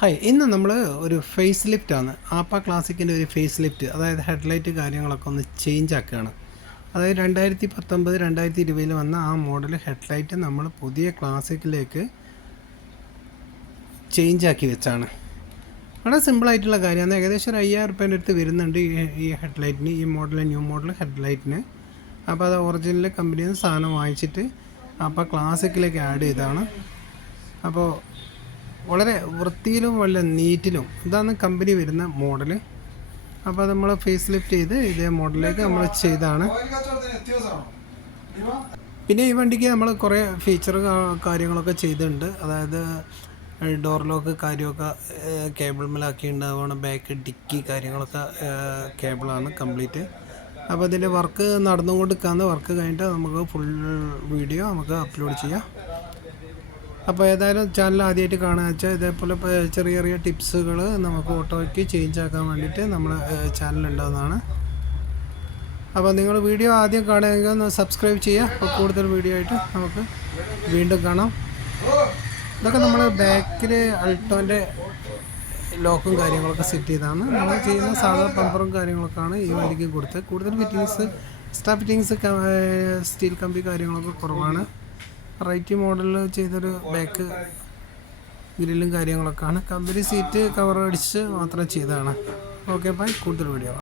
Hi ഇന്ന് നമ്മൾ ഒരു ഫേസ് ലിഫ്റ്റാണ് ആപ്പ ക്ലാസിക്കിന്റെ ഒരു ഫേസ് ലിഫ്റ്റ് അതായത് ഹെഡ്ലൈറ്റ് കാര്യങ്ങളൊക്കെ ഒന്ന് ചേഞ്ച് ആക്കുകയാണ്. അതായത് രണ്ടായിരത്തി പത്തൊമ്പത് രണ്ടായിരത്തി ഇരുപതിൽ വന്ന ആ മോഡൽ ഹെഡ്ലൈറ്റ് നമ്മൾ പുതിയ ക്ലാസിക്കിലേക്ക് ചേഞ്ച് ആക്കി വെച്ചാണ്. വളരെ സിമ്പിളായിട്ടുള്ള കാര്യമാണ്. ഏകദേശം ഒരു അയ്യായിരം റുപ്യേന്റെ അടുത്ത് വരുന്നുണ്ട് ഈ ഹെഡ്ലൈറ്റിന് ഈ മോഡൽ ന്യൂ മോഡൽ ഹെഡ്ലൈറ്റിന്. അപ്പോൾ അത് ഒറിജിനൽ കമ്പനിയിൽ നിന്ന് സാധനം വാങ്ങിച്ചിട്ട് അപ്പോൾ ക്ലാസിക്കിലേക്ക് ആഡ് ചെയ്താണ് അപ്പോൾ വളരെ വൃത്തിയിലും വളരെ നീറ്റിലും ഇതാണ് കമ്പനി വരുന്ന മോഡൽ അപ്പോൾ നമ്മൾ ഫേസ് ലിഫ്റ്റ് ചെയ്ത് ഇതേ മോഡലിലേക്ക് നമ്മൾ ചെയ്താണ്. പിന്നെ ഈ വണ്ടിക്ക് നമ്മൾ കുറേ ഫീച്ചർ കാര്യങ്ങളൊക്കെ ചെയ്തിട്ടുണ്ട്. അതായത് ഡോർ ലോക്ക് കാര്യമൊക്കെ കേബിൾ മേലാക്കി ഉണ്ടാവുകയാണ് ബാക്ക് ഡിക്കി കാര്യങ്ങളൊക്കെ കേബിളാണ് കംപ്ലീറ്റ് അപ്പോൾ ഇതിന്റെ വർക്ക് നടന്നുകൊണ്ടിരിക്കാവുന്ന വർക്ക് കഴിഞ്ഞിട്ട് നമുക്ക് ഫുൾ വീഡിയോ നമുക്ക് അപ്ലോഡ് ചെയ്യാം. അപ്പോൾ ഏതായാലും ചാനൽ ആദ്യമായിട്ട് കാണുക വെച്ചാൽ ഇതേപോലെ ചെറിയ ചെറിയ ടിപ്സുകൾ നമുക്ക് ഓട്ടോയ്ക്ക് ചേഞ്ച് ആക്കാൻ വേണ്ടിയിട്ട് നമ്മൾ ചാനൽ ഉണ്ടാകുന്നതാണ് അപ്പോൾ നിങ്ങൾ വീഡിയോ ആദ്യം കാണുകയെങ്കിൽ ഒന്ന് സബ്സ്ക്രൈബ് ചെയ്യുക. അപ്പോൾ കൂടുതൽ വീഡിയോ ആയിട്ട് നമുക്ക് വീണ്ടും കാണാം. ഇതൊക്കെ നമ്മൾ ബാക്കിൽ അൾട്ടോന്റെ ലോക്കും കാര്യങ്ങളൊക്കെ സെറ്റ് ചെയ്താണ്. നമ്മൾ ചെയ്യുന്ന സാധാ പമ്പറും കാര്യങ്ങളൊക്കെയാണ് ഈ വണ്ടിക്ക് കൊടുത്തത്. കൂടുതൽ ഫിറ്റിങ്സ് എക്സ്ട്രാ ഫിറ്റിങ്സ് സ്റ്റീൽ കമ്പി കാര്യങ്ങളൊക്കെ കുറവാണ്. റൈറ്റ് മോഡലിൽ ചെയ്തൊരു ബാക്ക് ഗ്രില്ലും കാര്യങ്ങളൊക്കെയാണ്. കമ്പനി സീറ്റ് കവർ അടിച്ച് മാത്രം ചെയ്തതാണ്. Okay bye. കൂടുതൽ വീഡിയോ